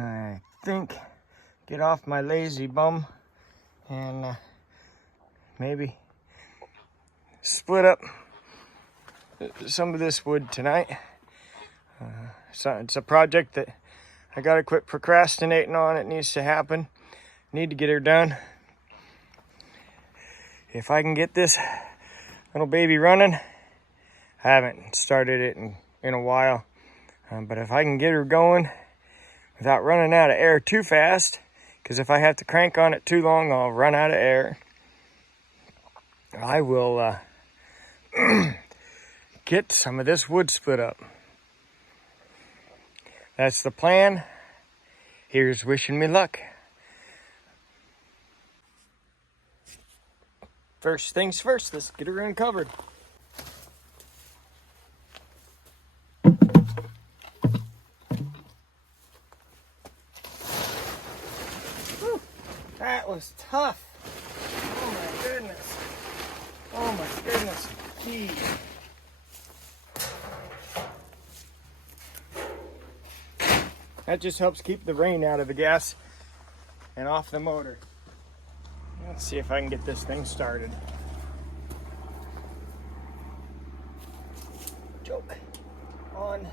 I think get off my lazy bum and maybe split up some of this wood tonight. So it's a project that I gotta quit procrastinating on. It needs to happen. Need to get her done. If I can get this little baby running, I haven't started it in a while, but if I can get her going without running out of air too fast, because if I have to crank on it too long, I'll run out of air. I will get some of this wood split up. That's the plan. Here's wishing me luck. First things first, let's get her uncovered. Whew, that was tough. Oh my goodness. Oh my goodness. Gee. That just helps keep the rain out of the gas and off the motor. Let's see if I can get this thing started. Choke on.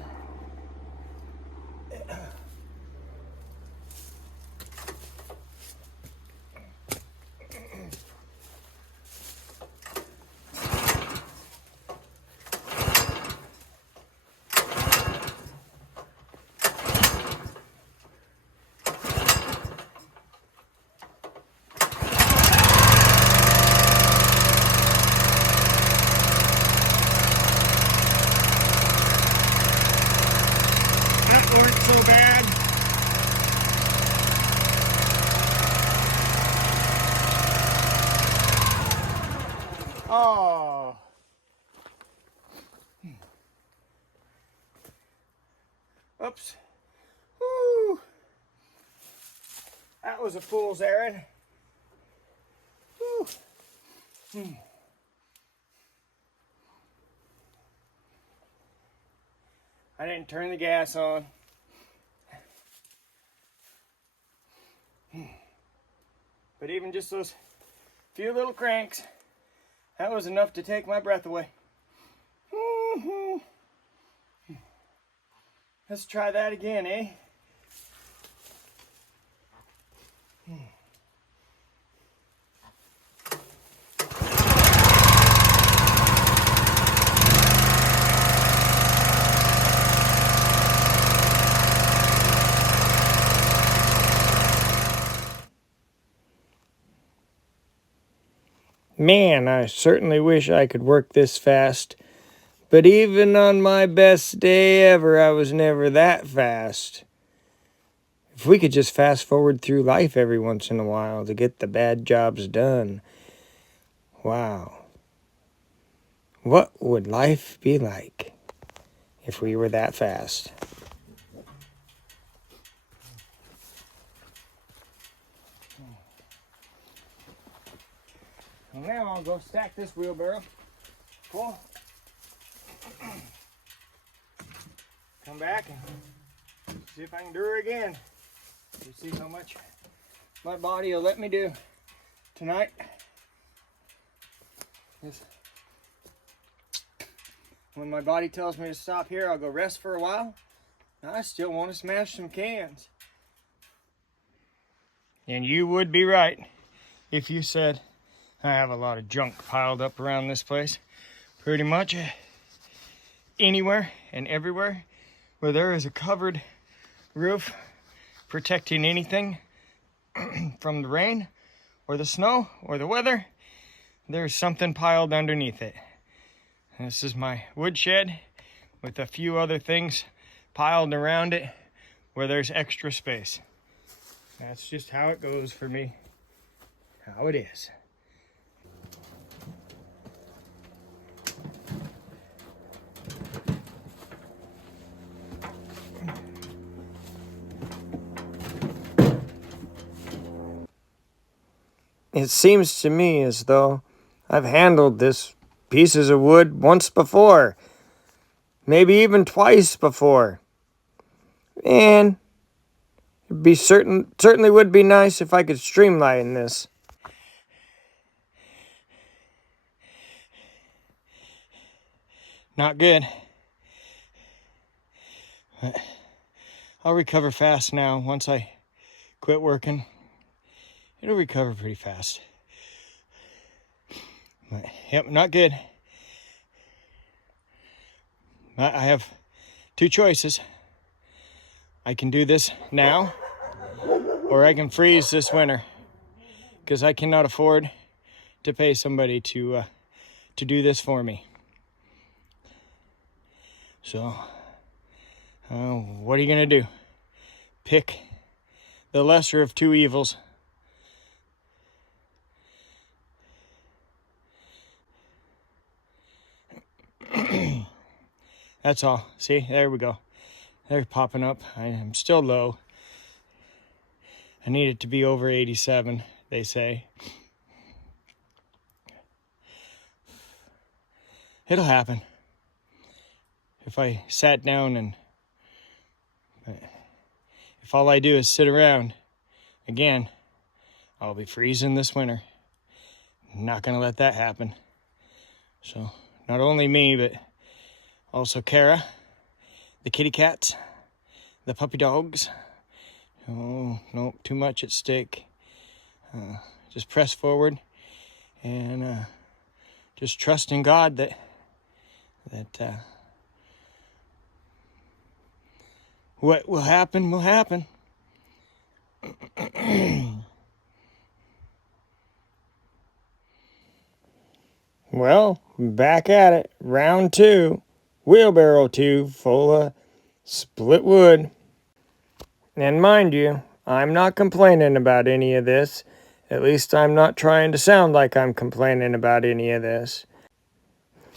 Weren't so bad. Oh. Oops. Woo. That was a fool's errand. Woo. I didn't turn the gas on. But even just those few little cranks, that was enough to take my breath away. Let's try that again, eh? Man, I certainly wish I could work this fast. But even on my best day ever, I was never that fast. If we could just fast forward through life every once in a while to get the bad jobs done. Wow. What would life be like if we were that fast? Well, now I'll go stack this wheelbarrow. Cool. Come back and see if I can do her again. You see how much my body will let me do tonight. When my body tells me to stop here, I'll go rest for a while. I still want to smash some cans. And you would be right if you said I have a lot of junk piled up around this place. Pretty much anywhere and everywhere where there is a covered roof protecting anything from the rain or the snow or the weather, there's something piled underneath it. This is my woodshed with a few other things piled around it where there's extra space. That's just how it goes for me. How it is. It seems to me as though I've handled this pieces of wood once before. Maybe even twice before. And It'd be certainly would be nice if I could streamline this. Not good. But I'll recover fast now. Once I quit working, it'll recover pretty fast. But, yep, not good. I have two choices. I can do this now, or I can freeze this winter, because I cannot afford to pay somebody to do this for me. So, what are you gonna do? Pick the lesser of two evils. That's all. See, there we go. They're popping up. I am still low. I need it to be over 87, they say. It'll happen. If I sat down and if all I do is sit around, again, I'll be freezing this winter. I'm not gonna let that happen. So, not only me, but also Kara, the kitty cats, the puppy dogs. Oh, no, too much at stake. Just press forward and just trust in God that what will happen will happen. Well, back at it. Round 2. Wheelbarrow 2 full of split wood. And mind you, I'm not complaining about any of this. At least I'm not trying to sound like I'm complaining about any of this.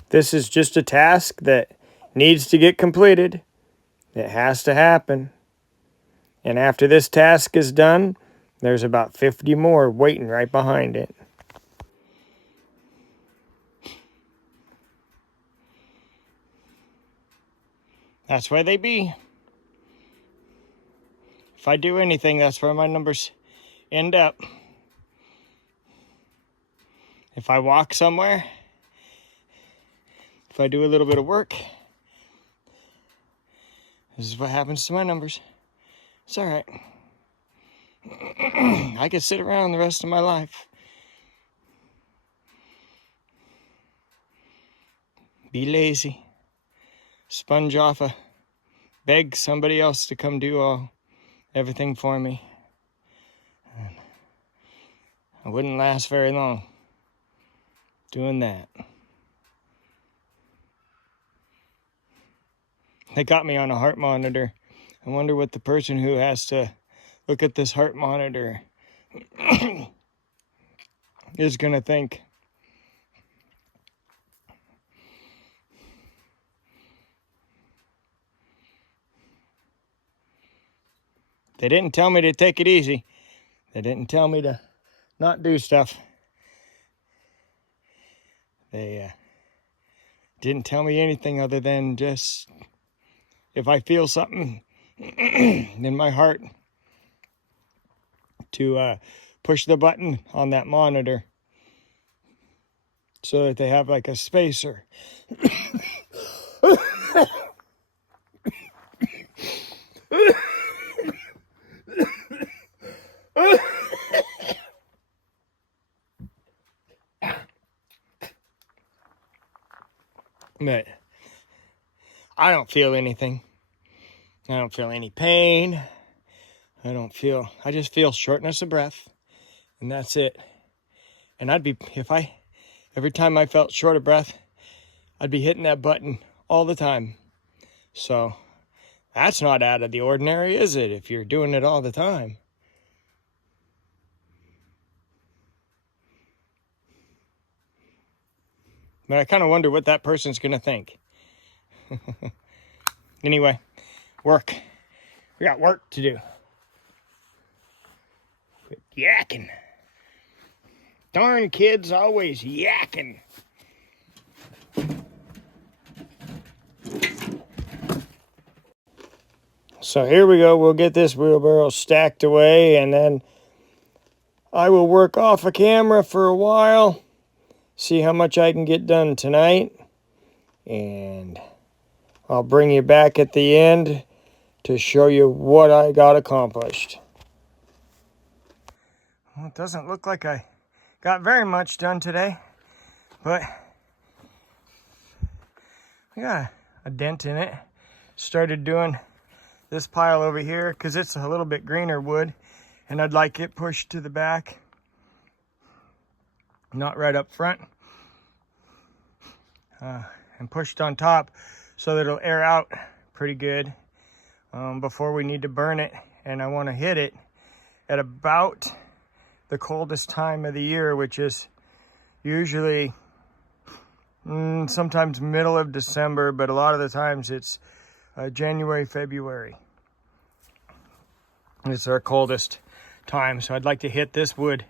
This is just a task that needs to get completed. It has to happen. And after this task is done, there's about 50 more waiting right behind it. That's where they be. If I do anything, that's where my numbers end up. If I walk somewhere, if I do a little bit of work, this is what happens to my numbers. It's all right. I could sit around the rest of my life. Be lazy. Sponge off beg somebody else to come do everything for me. I wouldn't last very long doing that. They got me on a heart monitor. I wonder what the person who has to look at this heart monitor is gonna think. They didn't tell me to take it easy. They didn't tell me to not do stuff. They didn't tell me anything other than just if I feel something in my heart to push the button on that monitor so that they have like a spacer. But I don't feel anything. I don't feel any pain. I just feel shortness of breath. And that's it. And every time I felt short of breath, I'd be hitting that button all the time. So that's not out of the ordinary, is it? If you're doing it all the time. But I kind of wonder what that person's going to think. Anyway, work. We got work to do. Quit yakking. Darn kids always yakking. So here we go. We'll get this wheelbarrow stacked away, and then I will work off a camera for a while, see how much I can get done tonight, and I'll bring you back at the end to show you what I got accomplished. Well, it doesn't look like I got very much done today, but I got a dent in it. Started doing this pile over here because it's a little bit greener wood, and I'd like it pushed to the back, not right up front, and pushed on top so that it'll air out pretty good before we need to burn it. And I want to hit it at about the coldest time of the year, which is usually sometimes middle of December, but a lot of the times it's January, February. It's our coldest time, so I'd like to hit this wood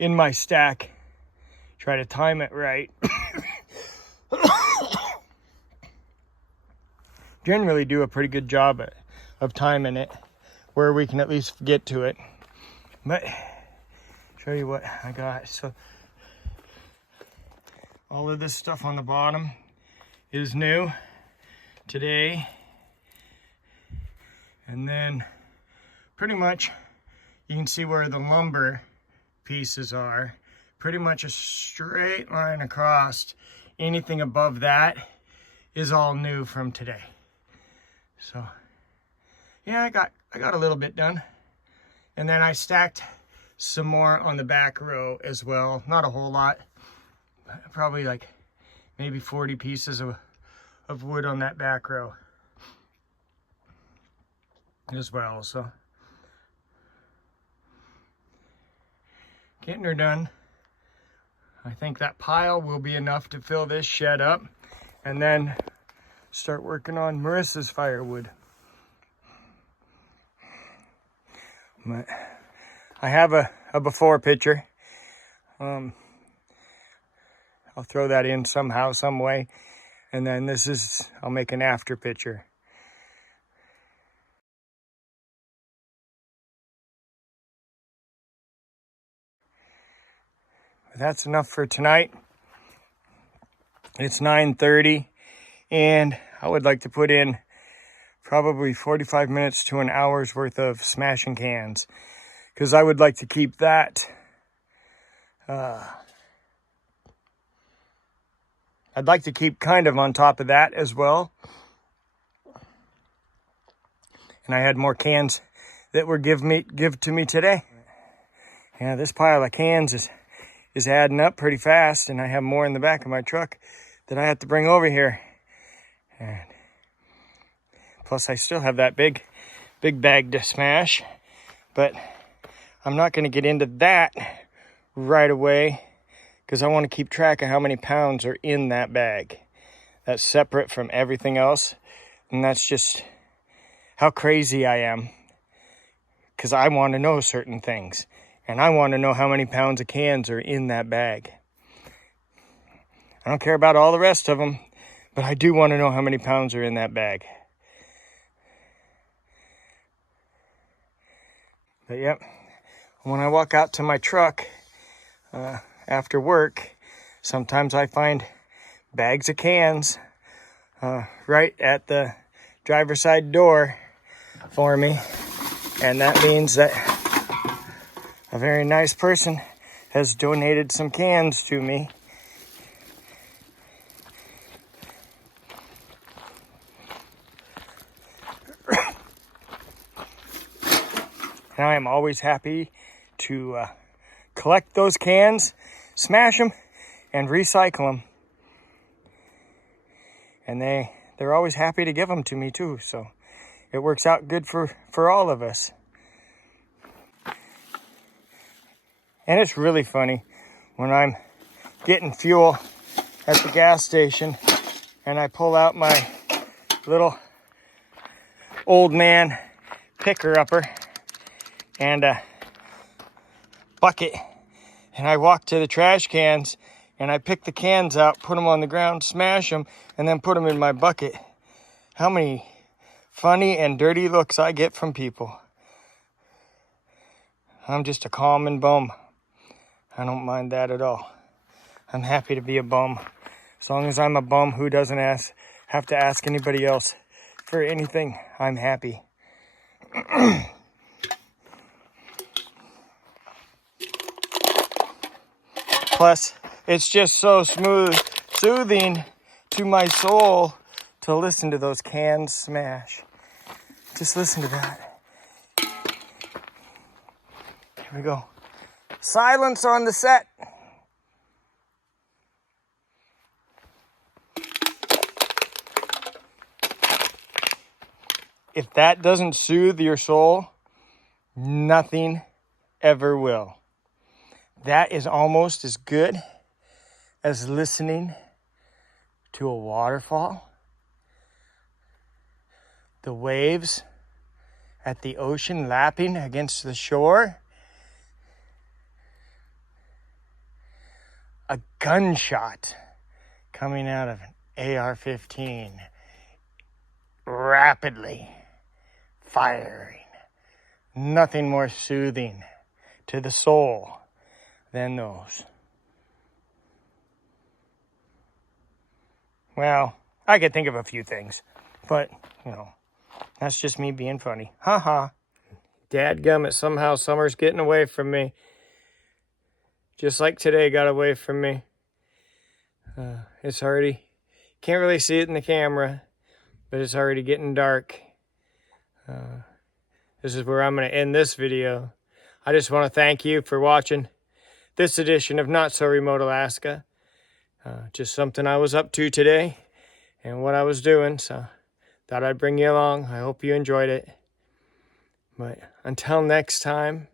in my stack, try to time it right. Generally do a pretty good job of timing it where we can at least get to it. But show you what I got. So all of this stuff on the bottom is new today. And then pretty much you can see where the lumber pieces are. Pretty much a straight line across. Anything above that is all new from today. So yeah, I got a little bit done. And then I stacked some more on the back row as well. Not a whole lot. Probably like maybe 40 pieces of wood on that back row as well. So getting her done. I think that pile will be enough to fill this shed up, and then start working on Marissa's firewood. But I have a before picture. I'll throw that in somehow, some way. And then I'll make an after picture. But that's enough for tonight. It's 9:30, and I would like to put in probably 45 minutes to an hour's worth of smashing cans, because I would like to keep that I'd like to keep kind of on top of that as well. And I had more cans that were give to me today. Yeah, this pile of cans is adding up pretty fast, and I have more in the back of my truck that I have to bring over here. And plus I still have that big bag to smash, but I'm not going to get into that right away, because I want to keep track of how many pounds are in that bag. That's separate from everything else, and that's just how crazy I am, because I want to know certain things, and I want to know how many pounds of cans are in that bag. I don't care about all the rest of them, but I do want to know how many pounds are in that bag. But yep, when I walk out to my truck after work, sometimes I find bags of cans right at the driver's side door for me, and that means that a very nice person has donated some cans to me. And I am always happy to collect those cans, smash them, and recycle them. And they're always happy to give them to me too, so it works out good for all of us. And it's really funny when I'm getting fuel at the gas station and I pull out my little old man picker-upper and a bucket, and I walk to the trash cans and I pick the cans out, put them on the ground, smash them, and then put them in my bucket. How many funny and dirty looks I get from people. I'm just a common bum. I don't mind that at all. I'm happy to be a bum. As long as I'm a bum who doesn't have to ask anybody else for anything, I'm happy. Plus, it's just so soothing to my soul to listen to those cans smash. Just listen to that. Here we go. Silence on the set. If that doesn't soothe your soul, nothing ever will. That is almost as good as listening to a waterfall, the waves at the ocean lapping against the shore, a gunshot coming out of an AR-15 rapidly firing. Nothing more soothing to the soul than those. Well, I could think of a few things, but, that's just me being funny. Haha. Dadgummit, somehow summer's getting away from me. Just like today got away from me. It's already, can't really see it in the camera, but it's already getting dark. This is where I'm going to end this video. I just want to thank you for watching this edition of Not So Remote Alaska. Just something I was up to today and what I was doing, so thought I'd bring you along. I hope you enjoyed it. But until next time,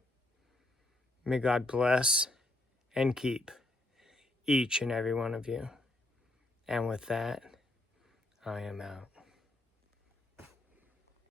may God bless and keep each and every one of you. And with that, I am out.